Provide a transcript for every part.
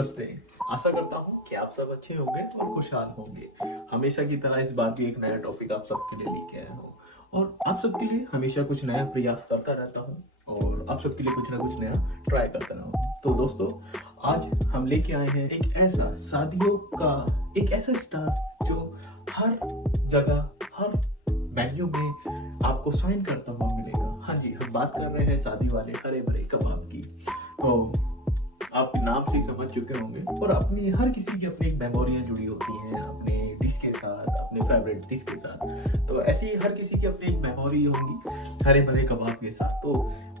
नमस्ते। आशा करता हूँ कि आप सब अच्छे होंगे और खुशहाल होंगे। हमेशा की तरह इस बार भी एक नया टॉपिक आप सबके लिए लेके आया हूँ और आप सबके लिए हमेशा कुछ नया प्रयास करता रहता हूँ और आप सबके लिए कुछ ना कुछ नया ट्राई करता रहा हूँ। तो दोस्तों, आज हम लेके आए हैं एक ऐसा शादियों का एक ऐसा स्टार जो हर जगह, हर मेन्यू में आपको साइन करता हुआ मिलेगा। हाँ जी, हम बात कर रहे हैं शादी वाले हरे भरे कबाब की। तो आप नाम से ही समझ चुके होंगे और अपनी हर किसी की अपनी एक मेमोरियाँ जुड़ी होती हैं अपने डिश के साथ, अपने फेवरेट डिश के साथ। तो ऐसी ही हर किसी की अपनी एक मेमोरी होंगी हरे भरे कबाब के साथ। तो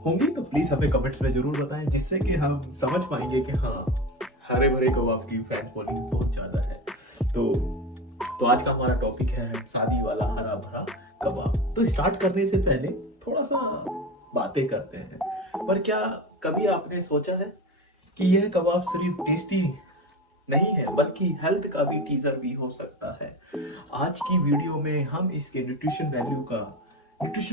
होंगी तो प्लीज़ हमें कमेंट्स में ज़रूर बताएं, जिससे कि हम समझ पाएंगे कि हाँ, हरे भरे कबाब की फैन फॉलोइंग बहुत ज़्यादा है। तो आज का हमारा टॉपिक है शादी वाला हरा भरा कबाब। तो स्टार्ट करने से पहले थोड़ा सा बातें करते हैं। पर क्या कभी आपने सोचा है कि यह कबाब सिर्फ टेस्टी नहीं है बल्कि हेल्थ का भी टीजर भी हो सकता है। आज की वीडियो में हम इसके न्यूट्रिशन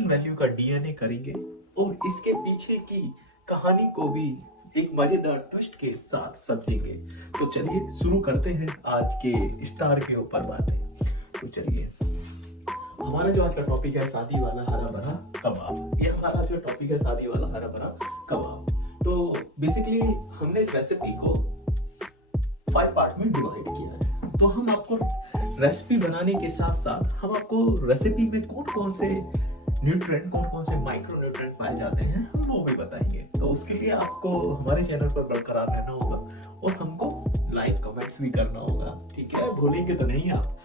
वैल्यू का डीएनए करेंगे और इसके पीछे की कहानी को भी एक मजेदार ट्विस्ट के साथ समझेंगे। तो चलिए शुरू करते हैं आज के स्टार के ऊपर बातें। तो चलिए, हमारा जो आज का टॉपिक है शादी वाला हरा भरा कबाब। ये हमारा जो टॉपिक है शादी वाला हरा भरा कबाब। तो बेसिकली हमने इस रेसिपी को 5 पार्ट में डिवाइड किया है। तो हम आपको रेसिपी बनाने के साथ साथ हम आपको रेसिपी में कौन कौन से न्यूट्रिएंट, कौन कौन से माइक्रो न्यूट्रिएंट पाए जाते हैं, हम वो भी बताएंगे। तो उसके लिए आपको हमारे चैनल पर बरकरार रहना होगा और हमको लाइक कमेंट्स भी करना होगा, ठीक है? भूलेंगे तो नहीं आप।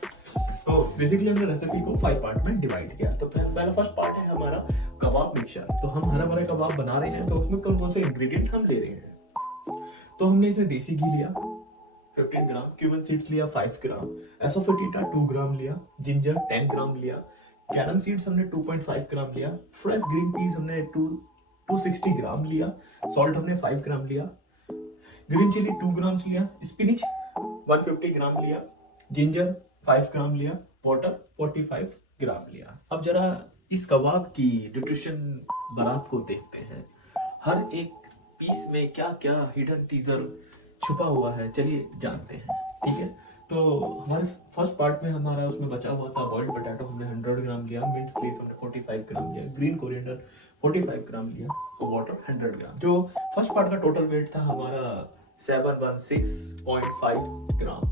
तो बेसिकली हमने रेसिपी को 5 पार्ट में डिवाइड किया। तो पहला फर्स्ट पार्ट है हमारा कबाब मिक्सचर। तो हम हरा भरा कबाब बना रहे हैं, तो उसमें कौन कौन से इंग्रेडिएंट हम ले रहे हैं। तो हमने इसे देसी घी लिया 15 ग्राम, क्यूमन सीड्स लिया 5 ग्राम, एसोफेटिटा 2 ग्राम लिया, जिंजर 10 ग्राम लिया, कैरम सीड्स हमने 2.5 ग्राम लिया, फ्रेश ग्रीन पीस हमने 260 ग्राम लिया, सॉल्ट हमने 5 ग्राम लिया, ग्रीन चिली 2 ग्राम लिया, स्पिनिच 150 ग्राम लिया, जिंजर 5 ग्राम लिया, वाटर 45 ग्राम लिया। अब जरा इस कबाब की न्यूट्रिशन बारात को देखते हैं। हर एक पीस में क्या क्या हिडन टीजर छुपा हुआ है, चलिए जानते हैं, ठीक है? तो हमारे फर्स्ट पार्ट में हमारा उसमें बचा हुआ था बॉइल्ड पोटैटो, हमने 100 ग्राम लिया, मिंट लीफ हमने 45 ग्राम लिया, ग्रीन कोरिएंडर 45 ग्राम लिया और वाटर 100 ग्राम। जो फर्स्ट पार्ट का टोटल वेट था हमारा 716.5 ग्राम।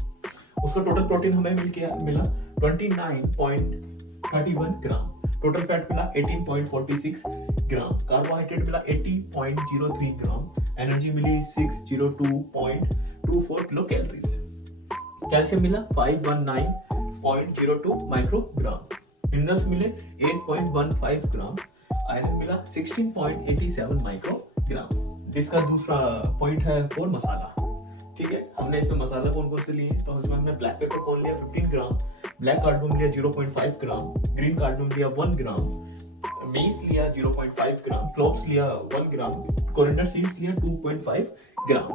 उसका टोटल प्रोटीन हमें मिला 29.31 ग्राम, टोटल फैट मिला 18.46 ग्राम, कार्बोहाइड्रेट मिला 80.03 ग्राम, एनर्जी मिली 602.24 किलो कैलोरीज, कैल्शियम मिला 519.02 माइक्रोग्राम, मिनरल्स मिले 8.15 ग्राम, आयरन मिला 16.87 माइक्रोग्राम। इसका दूसरा पॉइंट है फोर मसाला, ठीक है? हमने इसमें मसाला कौन कौन से लिए, तो इसमें हमने ब्लैक पेपर कॉर्न लिया 15 ग्राम, ब्लैक कार्डमम लिया 0.5 ग्राम, ग्रीन कार्डमम लिया 1 ग्राम, मेस लिया 0.5 ग्राम, क्लोव्स लिया 1 ग्राम, कोरिएंडर सीड्स लिया 2.5 ग्राम।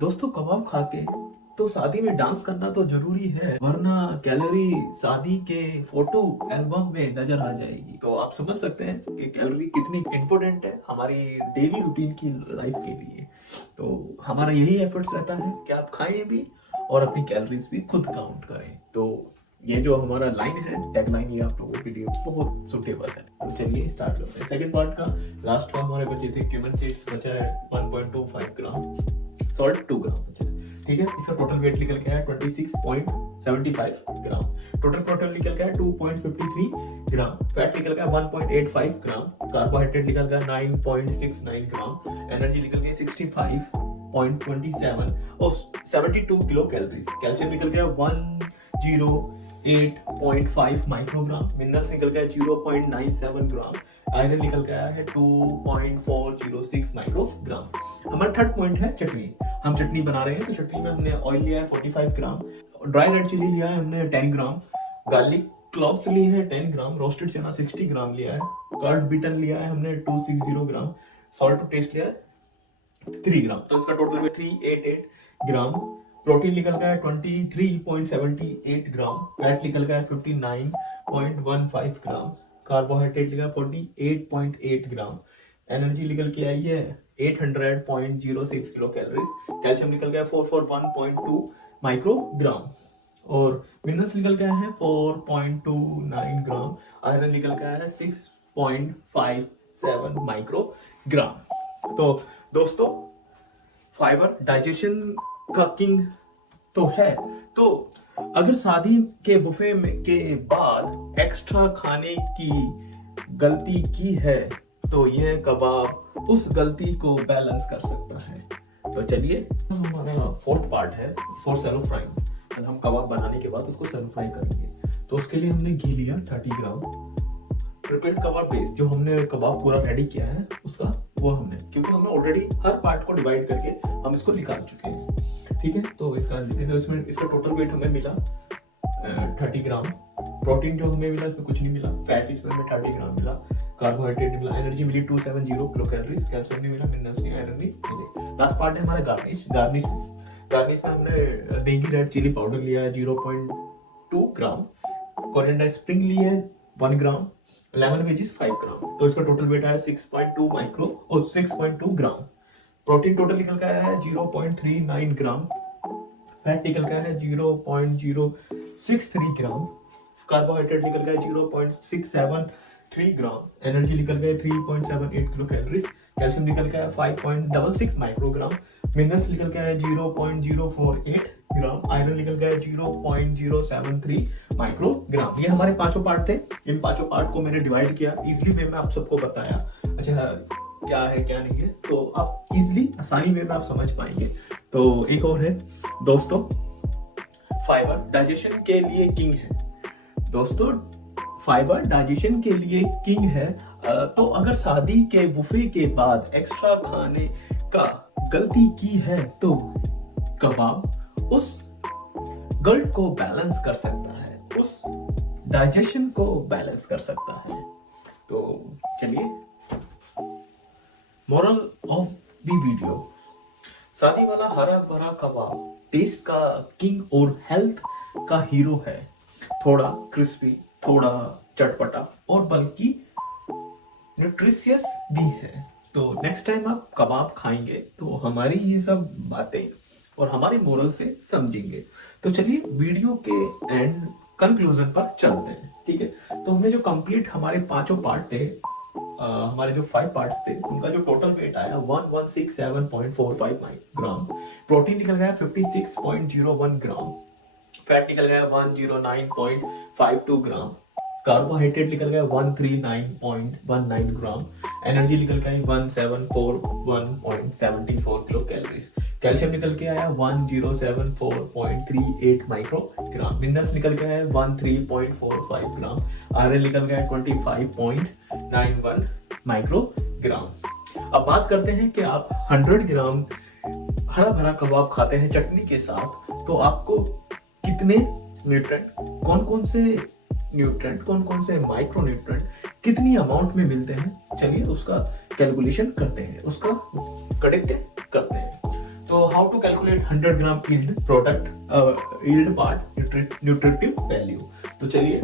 दोस्तों, कबाब खा के तो शादी में डांस करना तो जरूरी है, वरना कैलोरी शादी के फोटो एल्बम में नजर आ जाएगी। तो आप समझ सकते हैं कि कैलोरी कितनी इंपॉर्टेंट है हमारी डेली रूटीन की लाइफ के लिए। तो हमारा यही एफर्ट्स रहता है कि आप खाएं भी और अपनी कैलोरीज भी खुद काउंट करें। तो ये जो हमारा लाइन है, टैग लाइन, ये आप लोगों के लिए बहुत सुटेबल है। तो चलिए स्टार्ट करते हैं। सेकंड पार्ट का लास्ट का हमारे बचे थे क्यूमन सीड्स, बचा है 1.25 ग्राम, सॉल्ट 2 ग्राम बचा है, ठीक है? इसका टोटल वेट निकल के आया 26.75 ग्राम, टोटल प्रोटीन निकल के आया 2.53 ग्राम, फैट निकल गया 1.85 ग्राम, कार्बोहाइड्रेट निकल गया 9.69 ग्राम, एनर्जी निकल गई 65.27 और 72 किलो कैलोरीज, कैल्शियम निकल गया 108.5 माइक्रोग्राम, मिनरल्स निकल गया 0.97 ग्राम, आयरन निकल गया है 2.406 माइक्रोग्राम। हमारा थर्ड पॉइंट है चटनी। हम चटनी बना रहे हैं, तो चटनी में हमने ऑयल लिया है 45 ग्राम, ड्राई रेड चिली लिया है हमने 10 ग्राम, गार्लिक क्लॉव्स लिए हैं 10 ग्राम, रोस्टेड चना 60 ग्राम लिया है, कर्ड बीटन लिया है हमने 260 ग्राम, सॉल्ट टू टेस्ट लिया है 3 ग्राम। तो इसका टोटल वेट 388 ग्राम, प्रोटीन निकल गया है 23.78 ग्राम, फैट निकल गया है 59.15 ग्राम, कार्बोहाइड्रेट निकल 48.8 ग्राम, एनर्जी निकल के आई है 800.06 किलो कैलोरीज, कैल्शियम निकल गया 441.2 माइक्रोग्राम, और मिनरल्स निकल गया है 4.29 ग्राम, आयरन निकल गया है 6.57 माइक्रोग्राम। तो दोस्तों, फाइबर डाइजेशन का किंग तो है, तो अगर शादी के बुफे में के बाद एक्स्ट्रा खाने की गलती की है तो यह कबाब उस गलती को बैलेंस कर सकता है। तो चलिए, हमारा फोर्थ पार्ट है फॉर सैलो फ्राइंग। हम कबाब बनाने के बाद उसको सैलो फ्राई करेंगे। तो उसके लिए हमने घी लिया 30 ग्राम, प्रिपेयर्ड कबाब बेस जो हमने कबाब पूरा रेडी किया है उसका, वो हमने, क्योंकि हमने ऑलरेडी हर पार्ट को डिवाइड करके हम इसको निकाल चुके हैं, ठीक है। तो इसका इसमें इसका टोटल वेट हमें मिला 30 ग्राम। प्रोटीन जो हमें मिला इसमें कुछ नहीं मिला, फैट इसमें हमें 30 ग्राम मिला, कार्बोहाइड्रेट मिला, एनर्जी मिली 270 किलो कैलोरीज, कैल्शियम नहीं मिला, मिनरल्स नहीं, आयरन नहीं मिले। लास्ट पार्ट है हमारा गार्निश। गार्निश में हमने देगी रेड चिली पाउडर लिया है 0.2 ग्राम, कोरिएंडर स्प्रिंग ली है 1 ग्राम, लेमन वेजिस 5 ग्राम। तो इसका टोटल वेट आया 6.2 ग्राम। प्रोटीन टोटल निकल के आया है 0.39 ग्राम, फैट निकल गया है 0.063 ग्राम, कार्बोहाइड्रेट निकल गया 0.673 ग्राम, एनर्जी निकल गया 3.78 किलो कैलोरीज, कैल्शियम निकल गया 5.66 माइक्रोग्राम, मिनरल्स निकल गया है 0.048 ग्राम, आयरन निकल गया 0.073 माइक्रोग्राम। ये हमारे पांचों पार्ट थे। इन पांचों पार्ट को मैंने डिवाइड किया, इजिली वे में आप सबको बताया अच्छा क्या है क्या नहीं है, तो आप इजिली आसानी वे में आप समझ पाएंगे। तो एक और है दोस्तों, फाइबर डाइजेशन के लिए किंग है। दोस्तों, फाइबर डाइजेशन के लिए किंग है। तो अगर शादी के बुफे के बाद एक्स्ट्रा खाने का गलती की है तो कबाब उस गल्ट को बैलेंस कर सकता है, उस डाइजेशन को बैलेंस कर सकता है। तो चलिए, मोरल ऑफ द वीडियो, शादी वाला हरा भरा कबाब टेस्ट का किंग और हेल्थ का हीरो है। थोड़ा क्रिस्पी, थोड़ा चटपटा और बल्कि न्यूट्रिशियस भी है। तो नेक्स्ट टाइम आप कबाब खाएंगे तो हमारी ये सब बातें और हमारे मोरल से समझेंगे। तो चलिए वीडियो के एंड कंक्लूजन पर चलते हैं, ठीक है। तो हमने जो कंप्लीट हमारे पांचों पार्ट थे, हमारे जो 5 पार्ट्स थे, उनका जो टोटल वेट आया 1167.45 ग्राम, प्रोटीन निकल गया 56.01 ग्राम, फैट निकल गया 109.52 ग्राम, कार्बोहाइड्रेट निकल गया 139.19 ग्राम, एनर्जी निकल गई 1741.74 किलो कैलोरीज, कैल्शियम निकल के आया 1074.38 माइक्रोग्राम, मिनरल्स निकल के आया 13.45 ग्राम, आयरन निकल गया 25.91 माइक्रोग्राम। अब बात करते हैं कि आप 100 ग्राम हरा भरा कबाब खाते हैं चटनी के साथ, तो आपको कितने न्यूट्रिएंट, कौन कौन से माइक्रो न्यूट्रिएंट कितनी अमाउंट में मिलते हैं, चलिए उसका कैलकुलेशन करते हैं, उसका गणित करते हैं। तो how to calculate 100 gram yield part nutritive value. तो चलिए,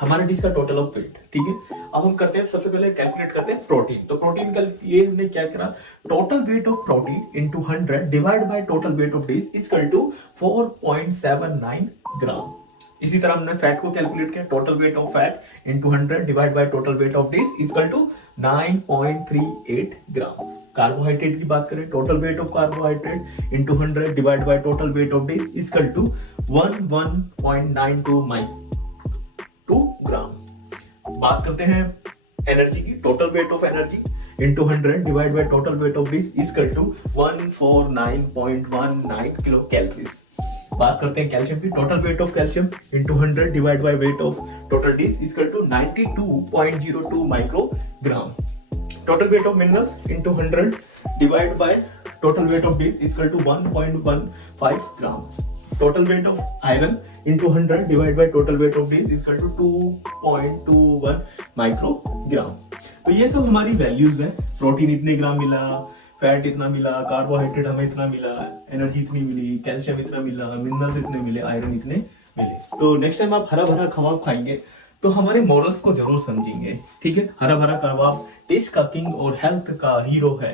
हमारे डिश का टोटल ऑफ वेट, ठीक है। अब हम करते हैं, सबसे पहले कैलकुलेट करते हैं प्रोटीन। तो प्रोटीन का ये हमने क्या करा, total weight of protein into 100 divide by total weight of dish equal to 4.79 gram. इसी तरह हमने फैट को कैलकुलेट किया, total weight of fat into 100 divide by total weight of dish equal to 9.38 gram. Carbohydrate की बात करें, total weight of carbohydrate into 100 divide by total weight of dish equal to 11.92 gram. बात करते हैं energy की, total weight of energy into 100 divide by total weight of dish equal to 149.19 kilo calories. बात करते हैं कैल्शियम की, total weight of calcium into 100 divide by weight of total dish equal to 92.02 microgram. Total weight of minerals into 100 divide by total weight of dish equal to 1.15 gram. Total weight of iron into 100 divide by total weight of dish equal to 2.21 microgram. तो ये सब हमारी values है। Protein इतने ग्राम मिला, fat इतना मिला, carbohydrate हमें इतना मिला, एनर्जी इतनी मिली, कैल्शियम इतना मिला, मिनरल्स इतने मिले, आयरन इतने मिले। तो नेक्स्ट टाइम आप हरा भरा कबाब खाएंगे तो हमारे मोरल्स को जरूर समझेंगे, ठीक है। हरा भरा कबाब टेस्ट का किंग और हेल्थ का हीरो है।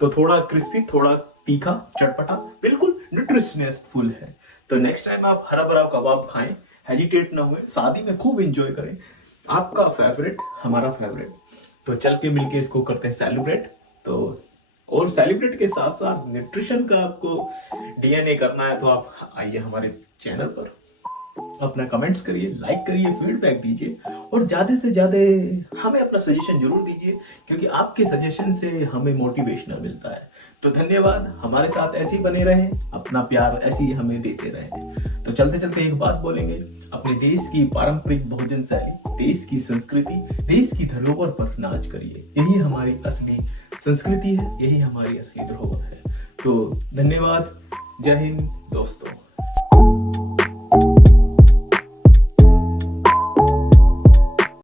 तो थोड़ा क्रिस्पी, थोड़ा तीखा, चटपटा, बिल्कुल न्यूट्रिशनसफुल है। तो नेक्स्ट टाइम आप हरा भरा कबाब खाएं, हेजिटेट ना हुए, शादी में खूब एंजॉय करें। आपका फेवरेट, हमारा फेवरेट। तो चल के मिलके इसको करते हैं सेलिब्रेट। तो और सेलिब्रेट के साथ साथ न्यूट्रिशन का आपको डीएनए करना है, तो आप आइए हमारे चैनल पर, अपना कमेंट्स करिए, लाइक करिए, फीडबैक दीजिए और ज़्यादा से ज़्यादा हमें अपना सजेशन जरूर दीजिए, क्योंकि आपके सजेशन से हमें मोटिवेशन मिलता है। तो धन्यवाद, हमारे साथ ऐसे ही बने रहें, अपना प्यार ऐसे ही हमें देते रहें। तो चलते चलते एक बात बोलेंगे, अपने देश की पारंपरिक भोजन शैली, देश की संस्कृति, देश की धरोहर पर नाच करिए। यही हमारी असली संस्कृति है, यही हमारी असली धरोहर है। तो धन्यवाद, जय हिंद दोस्तों।